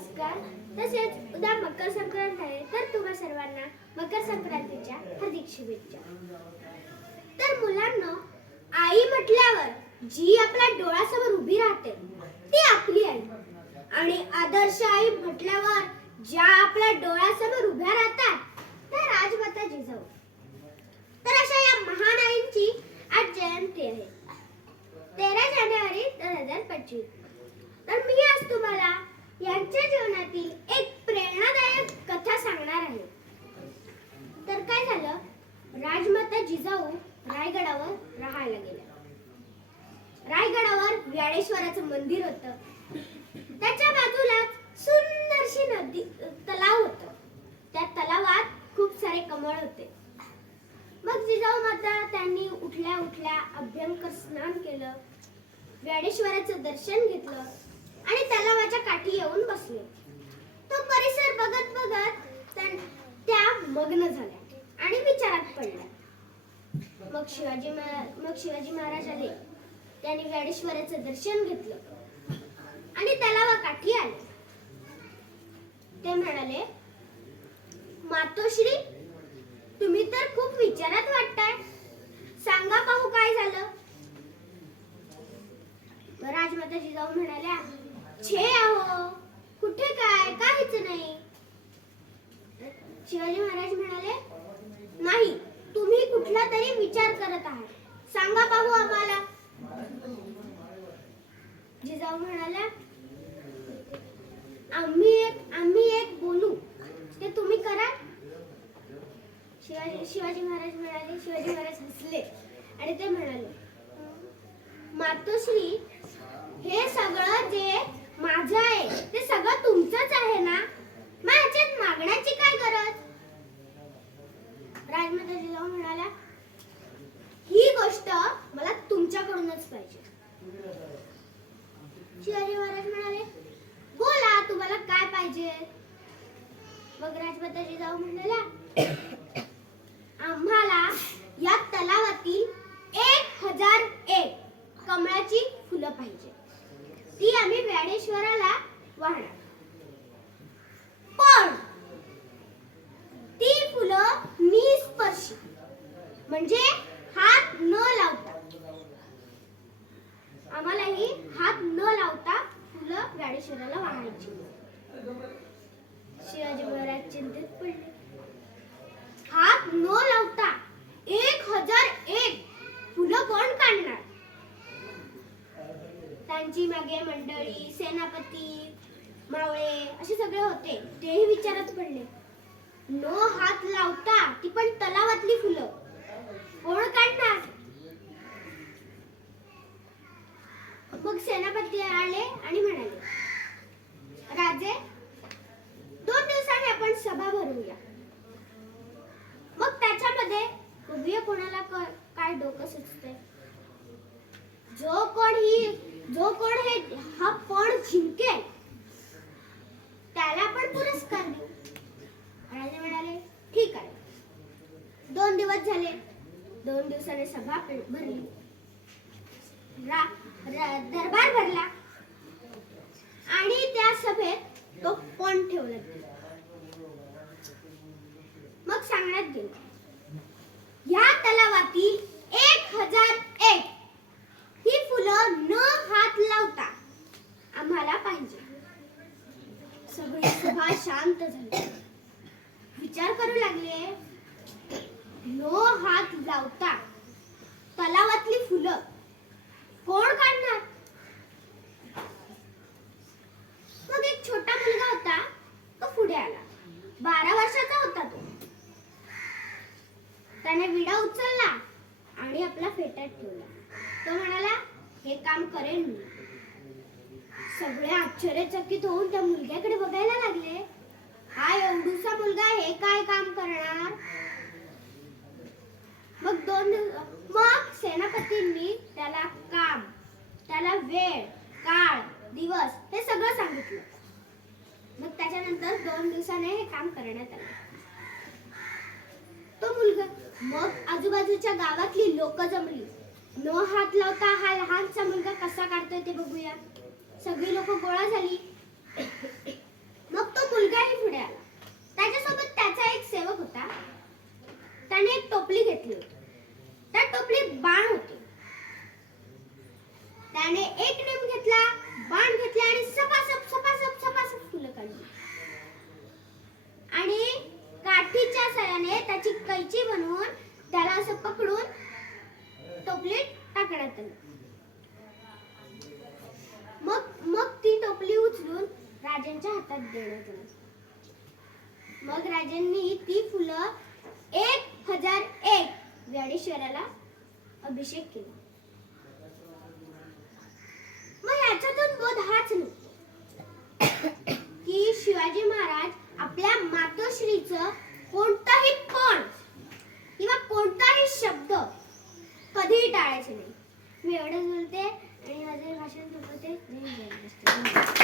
नमस्कार. तसेच उद्या मकर संक्रांत आहे, तर तुम्हा सर्वांना मकर संक्रांतीच्या हार्दिक शुभेच्छा. तर मुलांना, आई म्हटल्यावर जी आपल्या डोळ्यासमोर उभी राहते ती आपली आई, आणि आदर्श आई म्हटल्यावर ज्या आपल्या डोळ्यासमोर उभ्या राहतात त्या राजमाता जिजाऊ. तर अशा या महान आईंची आज जयंती आहे, 13 जानेवारी 2025. तर मी आज तुम्हाला यांच्या जीवनातील एक प्रेरणादायक कथा सांगणार आहे. तर काय झालं, राजमाता जिजाऊ रायगडावर राहायला गेल्या. रायगडावर व्याळेश्वराचं मंदिर होतं. त्याच्या बाजूला सुंदरशी नदी तलाव होतं. त्या तलावात खूप सारे कमळ होते. मग जिजाऊ माता त्यांनी उठल्या उठल्या अभ्यंकर स्नान केलं, व्याळेश्वराचं दर्शन घेतलं आणि तलावाच्या काठी येऊन बसले. तो परिसर बघत बघत त्या मग्न झाल्या आणि विचारात पडल्या. मग शिवाजी महाराज आले. त्यांनी व्याळेश्वराचं दर्शन घेतलं आणि तलावाकाठी आले. ते म्हणाले, मातोश्री, तुम्ही तर खूप विचारात वाटताय, सांगा पाहू काय झालं. राजमाता जिजाऊ म्हणाल्या, छे आहो, कुठे काय, काहीच नाही. शिवाजी महाराज म्हणाले, नाही, तुम्ही कुठला तरी विचार करत आहात, सांगा पाहू आम्हाला. जिजाऊ म्हणाल्या, आम्ही एक बोलू, ते तुम्ही कराल. शिवाजी महाराज हसले आणि ते म्हणाले, मातोश्री, हे सगळं जे माझं आहे ते सगळं तुमचंच आहे ना, मग ह्याच्यात मागण्याची काय गरज. राजमाता जिजाऊ म्हणाल्या, ही गोष्ट मला तुमच्याकडूनच पाहिजे. शिवाजी महाराज म्हणाले, बोला, तुम्हाला काय पाहिजे. मग राजमाता जिजाऊ म्हणाल्या, आम्हाला या तलावातील 1001 कमळाची फुलं पाहिजे. ती आम्ही व्याळेश्वराला वाहणार. पण ती फुलं निस्पर्शी, म्हणजे हात न लावता, आम्हालाही हात न लावता फुलं व्याळेश्वराला वाहायची. शिवाजी महाराज चिंतेत पडले. हात न लावता 1001 फुलं कोण काढणार. त्यांची मागे मंडळी, सेनापती, मावळे असे सगळे होते. तेही विचारात पडले, न हात लावता ती पण तलावातली फुलं कोण काढणार. मग सेनापती आले आणि म्हणाले, राजे, 2 दिवसांनी आपण सभा भरूया. मग त्याच्यामध्ये बघूया कोणाला काय डोकं सुचतंय. जो कोण हा पण जिंकेल त्याला आपण पुरस्कार देऊ. राजे म्हणाले, ठीक आहे. 2 दिवस झाले. 2 दिवसाने सभा भरली. दरबार भरला आणि त्या सभेत तो पण ठेवला. मग सांगण्यात गेलं, या तलावातील 1001 ही फुलं न हात लावता आम्हाला पाहिजे. सगळी सभा शांत झाली. विचार करू लागले, न हात लावता तलावातली फुलं कोण काढणार. मग एक छोटा मुलगा होता, तो पुढे आला. 12 वर्षाचा होता तो. त्याने विडा उचलला आणि आपला फेट्यात ठेवला. तो म्हणाला, हे काम करेन मी. सगळे आश्चर्यचकित होऊन त्या मुलग्याकडे बघायला लागले. हा एवढूसा मुलगा हे काय काम करणार. मग सेनापतींनी त्याला काम, त्याला वेळ, काळ, दिवस हे सगळं सांगितलं. मग त्याच्यानंतर 2 दिवसाने हे काम करण्यात आलं. तो मुलगा, मग आजूबाजूच्या गावातली लोक जमली. न हात लावता हा लहानसा मुलगा कसा काढतोय ते बघूया. सगळी लोक गोळा झाली. हातात देण्यात आली. मग राजांनी ती फुलं 1001 ज्ञानेश्वराला अभिषेक केला. मग याच्यातून बोध हाच नाही की शिवाजी महाराज आपल्या मातोश्रीचं